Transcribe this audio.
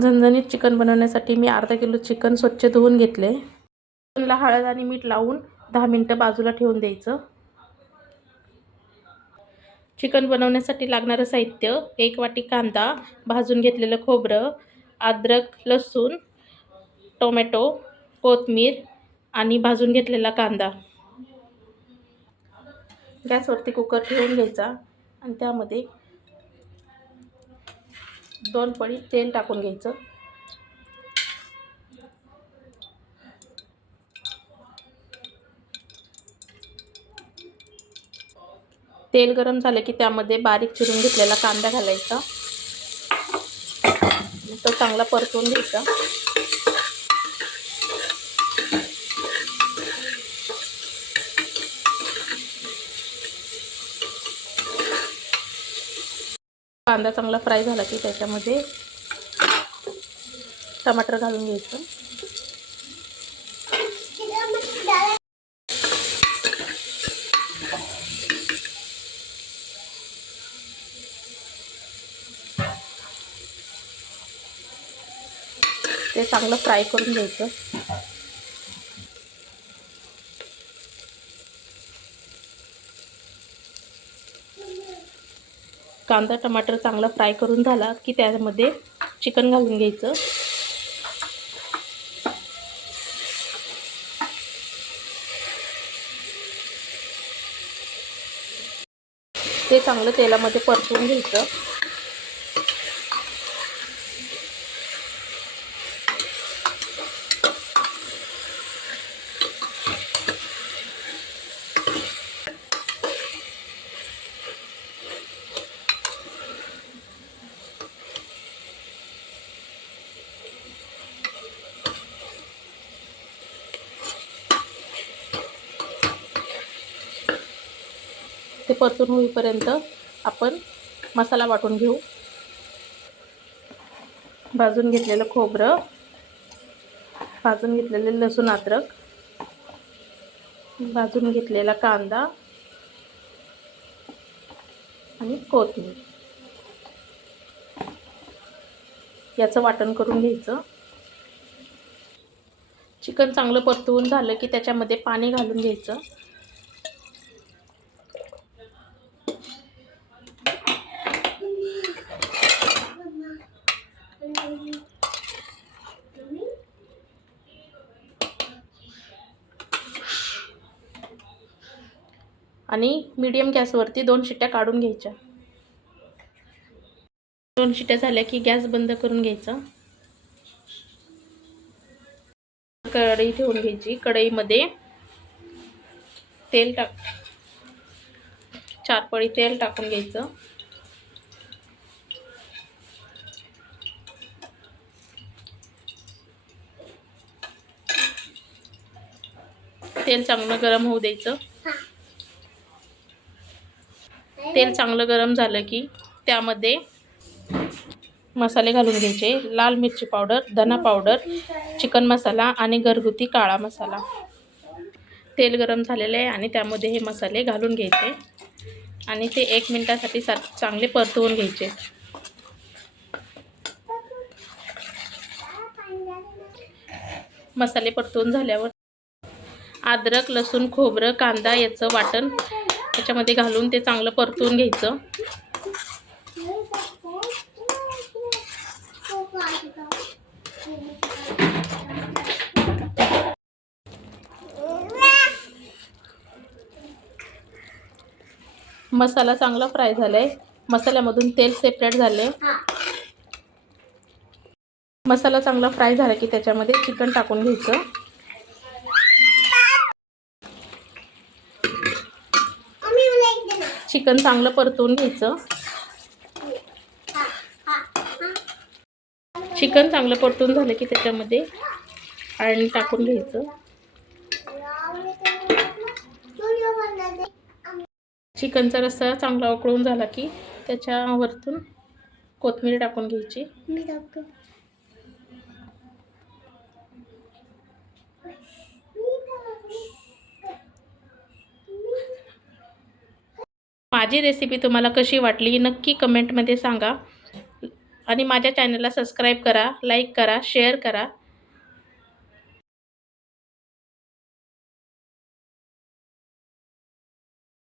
झणझणीत चिकन बनवण्यासाठी मी अर्धा किलो चिकन स्वच्छ धुवून घेतले. चिकनला हळद आणि मीठ लावून 10 मिनिटं बाजूला ठेवून द्यायचं. चिकन बनवण्यासाठी लागणारं साहित्य: 1 वाटी कांदा, भाजून घेतलेलं खोबरं, अद्रक, लसूण, टोमॅटो, कोथिंबीर आणि भाजून घेतलेला कांदा. गॅसवरती कुकर ठेवून घ्यायचा आणि त्यामध्ये 2 पळी तेल टाकून घ्यायचं. तेल गरम झालं की त्यामध्ये बारीक चिरून घेतलेला कांदा घालायचा. तो चांगला परतवून घ्यायचा. कांदा चांगला फ्राय झाला की त्याच्यामध्ये टमाटर घालून घ्यायचं. ते चांगलं फ्राय करून घ्यायचं. कांदा टमाटर चांगला फ्राय करून झाला की त्यामध्ये चिकन घालून घ्यायचं. ते चांगलं तेलामध्ये परतवून घ्यायचं. ते परतून होईपर्यंत आपण मसाला वाटून घेऊ. भाजून घेतलेलं खोबरं, भाजून घेतलेले लसूण अद्रक, भाजून घेतलेला कांदा आणि कोथिंबीर याचं वाटण करून घ्यायचं. चिकन चांगलं परतवून झालं की त्याच्यामध्ये पाणी घालून घ्यायचं. आणि मीडियम गॅसवरती 2 शिट्ट्या काढून घ्यायच्या. 2 शिट्ट्या झाल्या की गॅस बंद करून घ्यायचा. कढई ठेवून घ्यायची. कढईमध्ये तेल 4 पळी तेल टाकून घ्यायचं. तेल चांगलं गरम होऊ द्यायचं. तेल चांगलं गरम झालं की त्यामध्ये मसाले घालून घ्यायचे. लाल मिरची पावडर, धना पावडर, चिकन मसाला आणि घरगुती काळा मसाला. तेल गरम झालेलं आहे आणि त्यामध्ये हे मसाले घालून घ्यायचे आणि ते 1 मिनिटासाठी चांगले परतवून घ्यायचे. मसाले परतवून झाल्यावर अद्रक, लसूण, खोबरं, कांदा याचं वाटण त्याच्यामध्ये घालून ते चांगलं परतवून घ्यायचं. मसाला चांगला फ्राय झालाय. मसाल्यामधून तेल सेपरेट झाले. मसाला चांगला फ्राय झाला की त्याच्यामध्ये चिकन टाकून घ्यायचं. चिकन चांगलं परतवून घ्यायचं. चिकन चांगलं परतवून झालं की त्याच्यामध्ये अळणी टाकून घ्यायचं. चिकनचा रस्सा चांगला उकळून झाला की त्याच्यावरतून कोथिंबीर टाकून घ्यायची. माझी रेसिपी तुम्हाला कशी वाटली नक्की कमेंटमध्ये सांगा आणि माझ्या चॅनलला सबस्क्राईब करा, लाईक करा, शेअर करा.